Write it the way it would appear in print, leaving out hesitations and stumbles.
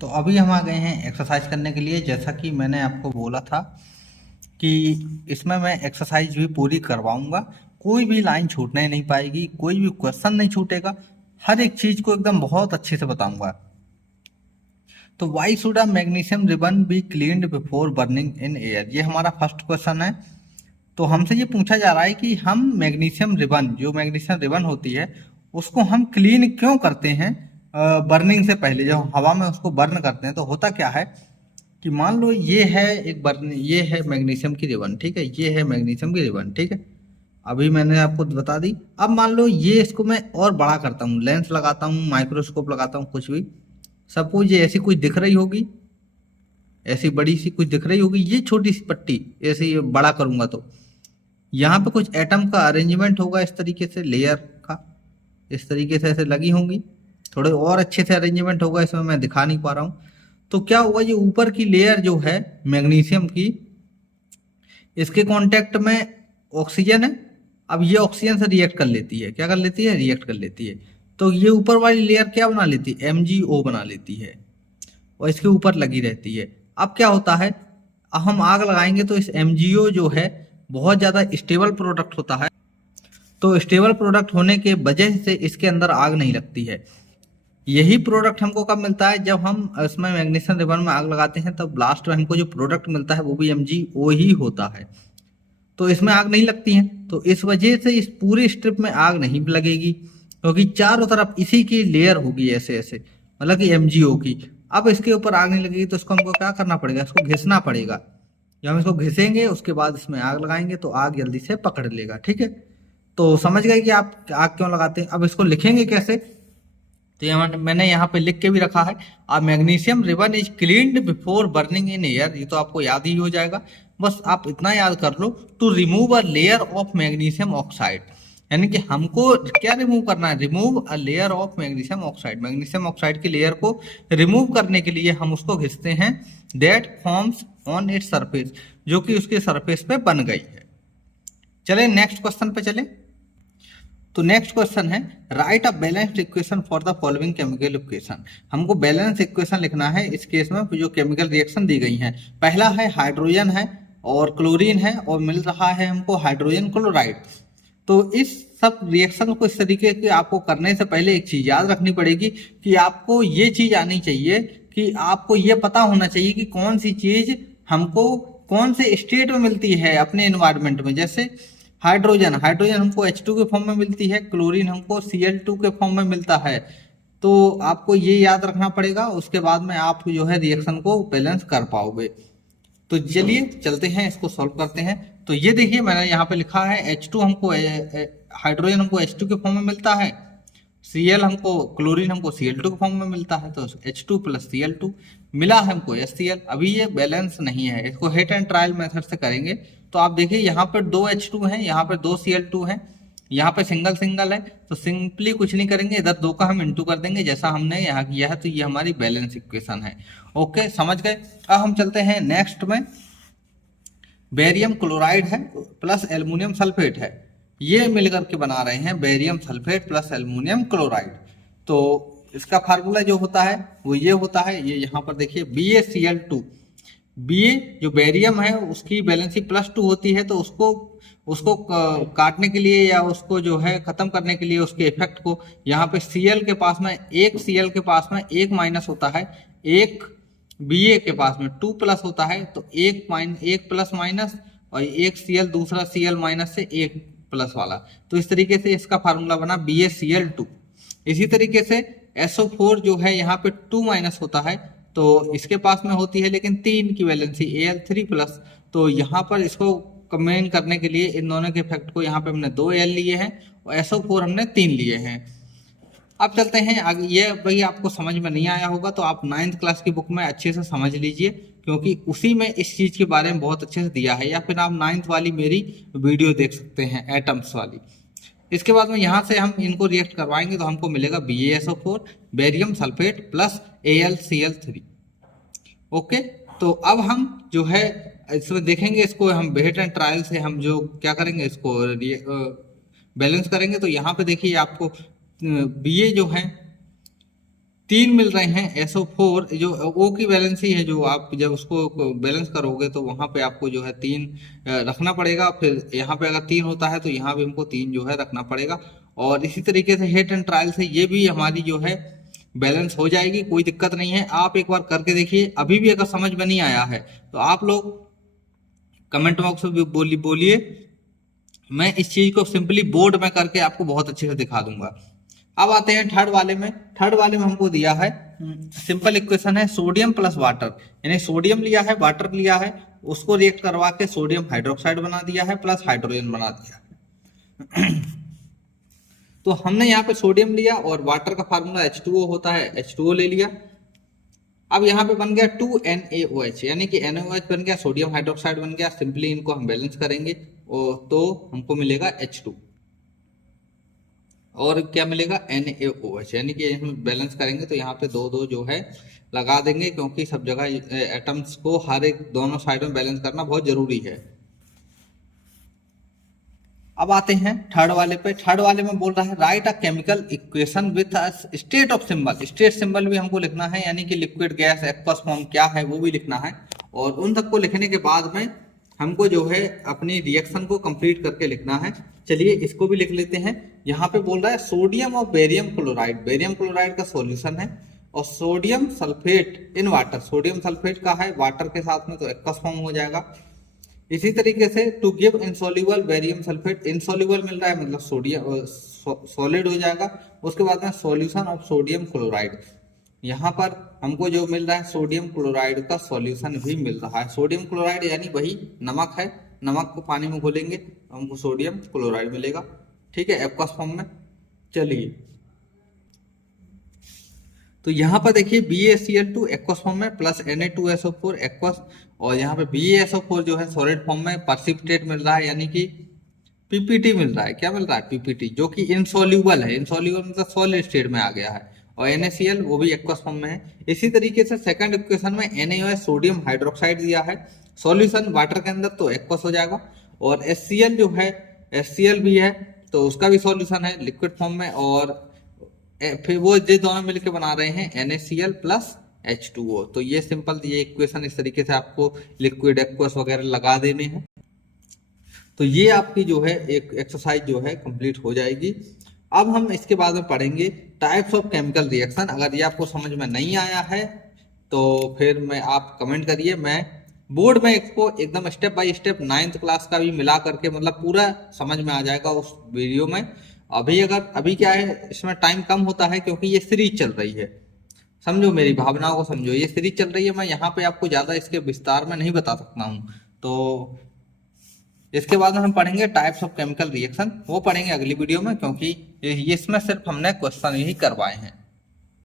तो अभी हम आ गए हैं एक्सरसाइज करने के लिए। जैसा कि मैंने आपको बोला था कि इसमें मैं एक्सरसाइज भी पूरी करवाऊंगा, कोई भी लाइन छूटने नहीं पाएगी, कोई भी क्वेश्चन नहीं छूटेगा, हर एक चीज को एकदम बहुत अच्छे से बताऊंगा। तो why should a magnesium ribbon be cleaned before burning in air, ये हमारा फर्स्ट क्वेश्चन है। तो हमसे ये पूछा जा रहा है कि हम मैग्नीशियम रिबन, जो मैग्नीशियम रिबन होती है, उसको हम क्लीन क्यों करते हैं बर्निंग से पहले। जब हवा में उसको बर्न करते हैं तो होता क्या है कि मान लो ये है एक बर्न, ये है मैग्नीशियम की रिबन, ठीक है, ये है मैग्नीशियम की रिबन, ठीक है। अभी मैंने आपको बता दी। अब मान लो ये, इसको मैं और बड़ा करता हूँ, लेंस लगाता हूँ, माइक्रोस्कोप लगाता हूँ, कुछ भी। सपोज ये ऐसी कुछ दिख रही होगी, ऐसी बड़ी सी कुछ दिख रही होगी, ये छोटी सी पट्टी ऐसे ये बड़ा करूंगा तो यहाँ पे कुछ एटम का अरेंजमेंट होगा इस तरीके से, लेयर का इस तरीके से ऐसे लगी होंगी। थोड़े और अच्छे से अरेंजमेंट होगा, इसमें मैं दिखा नहीं पा रहा हूँ। तो क्या हुआ, ये ऊपर की लेयर जो है मैग्नीशियम की, इसके कांटेक्ट में ऑक्सीजन है। अब ये ऑक्सीजन से रिएक्ट कर लेती है, क्या कर लेती है, रिएक्ट कर लेती है। तो ये ऊपर वाली लेयर क्या बना लेती है, MgO बना लेती है, और इसके ऊपर लगी रहती है। अब क्या होता है, अब हम आग लगाएंगे तो इस MgO जो है बहुत ज़्यादा स्टेबल प्रोडक्ट होता है। तो स्टेबल प्रोडक्ट होने के वजह से इसके अंदर आग नहीं लगती है। यही प्रोडक्ट हमको कब मिलता है, जब हम इसमें मैग्नीशियम रिबन में आग लगाते हैं, तब लास्ट में हमको जो प्रोडक्ट मिलता है वो भी MgO ही होता है। तो इसमें आग नहीं लगती है, तो इस वजह से इस पूरी स्ट्रिप में आग नहीं लगेगी, क्योंकि चारों तरफ इसी की लेयर होगी ऐसे ऐसे, मतलब कि MgO की। अब इसके ऊपर आग नहीं लगेगी तो इसको हमको क्या करना पड़ेगा, इसको घिसना पड़ेगा। जब हम इसको घिसेंगे उसके बाद इसमें आग लगाएंगे तो आग जल्दी से पकड़ लेगा, ठीक है। तो समझ गए कि आप आग क्यों लगाते हैं। अब इसको लिखेंगे कैसे, तो मैंने यहाँ पे लिख के भी रखा है, uh magnesium ribbon is cleaned before burning in air. ये तो आपको याद ही हो जाएगा, बस आप इतना याद कर लो, to remove a layer of magnesium oxide. यानी कि हमको क्या रिमूव करना है, remove a layer of magnesium oxide. Magnesium oxide की लेयर को रिमूव करने के लिए हम उसको घिसते हैं, that forms on its surface, जो कि उसके सरफेस पे बन गई है। चले नेक्स्ट क्वेश्चन पे चले। तो नेक्स्ट क्वेश्चन है, right a balanced equation for the following chemical equation. हमको बैलेंस इक्वेशन लिखना है इस केस में जो केमिकल रिएक्शन दी गई हैं। पहला है हाइड्रोजन है और क्लोरीन है, और मिल रहा है हमको हाइड्रोजन क्लोराइड। तो इस सब रिएक्शन को इस तरीके के आपको करने से पहले एक चीज याद रखनी पड़ेगी कि आपको ये चीज आनी चाहिए कि आपको ये पता होना चाहिए कि कौन सी चीज हमको कौन से स्टेट में मिलती है अपने एनवायरमेंट में। जैसे हाइड्रोजन, हाइड्रोजन हमको H2 के फॉर्म में मिलती है, क्लोरीन हमको Cl2 के फॉर्म में मिलता है। तो आपको ये याद रखना पड़ेगा, उसके बाद में आप जो है रिएक्शन को बैलेंस कर पाओगे। तो चलिए चलते हैं, इसको सॉल्व करते हैं। तो ये देखिए मैंने यहाँ पे लिखा है H2 हमको हाइड्रोजन हमको H2 के फॉर्म में मिलता है, Cl हमको क्लोरीन हमको Cl2 के फॉर्म में मिलता है, तो H2 प्लस Cl2 मिला है हमको HCl। अभी ये बैलेंस नहीं है, इसको हिट एंड ट्रायल मेथड से करेंगे। तो आप देखिए यहाँ पर 2 H2 हैं, यहाँ पर 2 Cl2 हैं, यहाँ पे सिंगल सिंगल है। तो सिंपली कुछ नहीं करेंगे, इधर 2 का हम इंटू कर देंगे जैसा हमने यहाँ किया है। तो ये हमारी बैलेंस इक्वेशन है। ओके, समझ गए। अब हम चलते हैं नेक्स्ट में। बेरियम क्लोराइड है प्लस एल्युमिनियम सल्फेट है, ये मिलकर के बना रहे हैं barium sulphate plus aluminium chloride. तो इसका फार्मूला जो होता है वो ये होता है, ये यहाँ पर देखिए BaCl2। Ba जो बेरियम है उसकी वैलेंसी +2 होती है, तो उसको उसको काटने के लिए या उसको जो है खत्म करने के लिए उसके इफेक्ट को, यहाँ पे Cl के पास में एक, Cl के पास में एक माइनस होता है, एक Ba के पास में 2 प्लस होता है, तो एक प्लस माइनस, और एक Cl दूसरा Cl माइनस से एक प्लस वाला। तो इस तरीके से इसका फार्मूला बना BaCl2। इसी तरीके से SO4 जो है यहाँ पे 2 माइनस होता है, तो इसके पास में होती है लेकिन 3 की वैलेंसी Al3 प्लस। तो यहाँ पर इसको कंबाइन करने के लिए इन दोनों के इफेक्ट को यहाँ पे हमने 2 Al लिए हैं और SO4 हमने 3 लिए हैं। अब चलते हैं आगे। ये भाई आपको समझ में नहीं आया होगा तो आप 9th क्लास की बुक में अच्छे से समझ लीजिए, क्योंकि उसी में इस चीज के बारे में बहुत अच्छे से दिया है, या फिर आप 9th वाली मेरी वीडियो देख सकते हैं एटम्स वाली। इसके बाद में यहाँ से हम इनको रिएक्ट करवाएंगे तो हमको मिलेगा BaSO4 barium sulphate plus AlCl3। Okay, तो अब हम जो है इसमें देखेंगे, इसको हम वेट एंड ट्रायल से हम जो क्या करेंगे, इसको बैलेंस करेंगे। तो यहाँ पे देखिए आपको Ba जो है तीन मिल रहे हैं SO4, जो O की वैलेंसी है, जो आप जब उसको बैलेंस करोगे तो वहां पे आपको जो है तीन रखना पड़ेगा। फिर यहाँ पे अगर तीन होता है तो यहाँ भी हमको तीन जो है रखना पड़ेगा। और इसी तरीके से हेट एंड ट्रायल से ये भी हमारी जो है बैलेंस हो जाएगी, कोई दिक्कत नहीं है। आप एक बार करके देखिए, अभी भी अगर समझ में नहीं आया है तो आप लोग कमेंट बॉक्स में बोलिए, मैं इस चीज को सिंपली बोर्ड में करके आपको बहुत अच्छे से दिखा दूंगा। अब आते हैं थर्ड वाले में। थर्ड वाले में हमको दिया है सिंपल इक्वेशन है सोडियम प्लस वाटर, यानी सोडियम लिया है, वाटर लिया है, उसको रिएक्ट करवा के सोडियम हाइड्रोक्साइड बना दिया है प्लस हाइड्रोजन बना दिया है। तो हमने यहाँ पे सोडियम लिया और वाटर का फार्मूला H2O होता है, H2O ले लिया। अब यहाँ पे बन गया 2NaOH, यानी कि NaOH बन गया, सोडियम हाइड्रोक्साइड बन गया। सिंपली इनको हम बैलेंस करेंगे तो हमको मिलेगा H2 और क्या मिलेगा NaOH, यानी कि हम बैलेंस करेंगे तो यहाँ पे दो दो जो है लगा देंगे, क्योंकि सब जगह एटम्स को हर एक दोनों साइड में बैलेंस करना बहुत जरूरी है। अब आते हैं थर्ड वाले पे। थर्ड वाले में बोल रहा है right a chemical equation with state of symbol. State symbol भी हमको लिखना है, यानी कि लिक्विड, गैस, एक्वस फॉर्म क्या है वो भी लिखना है। और उन तक को लिखने के बाद में हमको जो है अपनी रिएक्शन को कंप्लीट करके लिखना है। चलिए इसको भी लिख लेते हैं। यहाँ पे बोल रहा है सोडियम और बेरियम क्लोराइड, बेरियम क्लोराइड का सॉल्यूशन है, और sodium sulphate in water, sodium sulphate का है वाटर के साथ में तो एक्वस फॉर्म हो जाएगा। इसी तरीके से to give insoluble barium sulphate, insoluble मिल रहा है मतलब सोडियम सॉलिड हो जाएगा। उसके बाद में सॉल्यूशन ऑफ सोडियम क्लोराइड, यहाँ पर हमको जो मिल रहा है सोडियम क्लोराइड का सॉल्यूशन भी मिल रहा है। सोडियम क्लोराइड यानी वही नमक है, नमक को पानी में घोलेंगे तो हमको सोडियम क्लोराइड मिलेगा, ठीक है, एक्वस फॉर्म में। चलिए तो यहाँ पर देखिए BaCl2 एक्वस फॉर्म में प्लस Na2SO4 एक्वस, और यहाँ पे BaSO4 जो है सॉलिड फॉर्म में पर्सिपिटेट मिल रहा है, यानी कि PPT मिल रहा है। क्या मिल रहा है? PPT, जो कि इनसॉल्युबल है, इनसॉल्युबल मतलब सॉलिड स्टेट में आ गया है। और NaCl वो भी एक्वस फॉर्म में है। इसी तरीके से सेकंड इक्वेशन में NaOH सोडियम हाइड्रोक्साइड दिया है, सॉल्यूशन वाटर के अंदर तो एक्वस हो जाएगा। और HCl जो है, HCl भी है तो उसका भी सॉल्यूशन है लिक्विड फॉर्म में। और फिर वो ये दोनों मिलकर बना रहे हैं NaCl प्लस H2O। तो ये सिंपल ये इक्वेशन इस तरीके से आपको लिक्विड, एक्वस वगैरह लगा देने हैं। तो ये आपकी जो है एक एक्सरसाइज जो है कंप्लीट हो जाएगी। अब हम इसके बाद में पढ़ेंगे टाइप्स ऑफ केमिकल रिएक्शन। अगर ये आपको समझ में नहीं आया है तो फिर मैं आप कमेंट करिए, मैं बोर्ड में इसको एकदम step by step 9th class का भी मिला करके मतलब पूरा समझ में आ जाएगा उस वीडियो में। अभी क्या है, इसमें टाइम कम होता है क्योंकि ये सीरीज चल रही है, समझो मेरी भावनाओं को समझो, ये सीरीज चल रही है, मैं यहाँ पे आपको ज्यादा इसके विस्तार में नहीं बता सकता हूँ। तो इसके बाद में हम पढ़ेंगे टाइप्स ऑफ केमिकल रिएक्शन, वो पढ़ेंगे अगली वीडियो में, क्योंकि इसमें सिर्फ हमने क्वेश्चन ही करवाए हैं।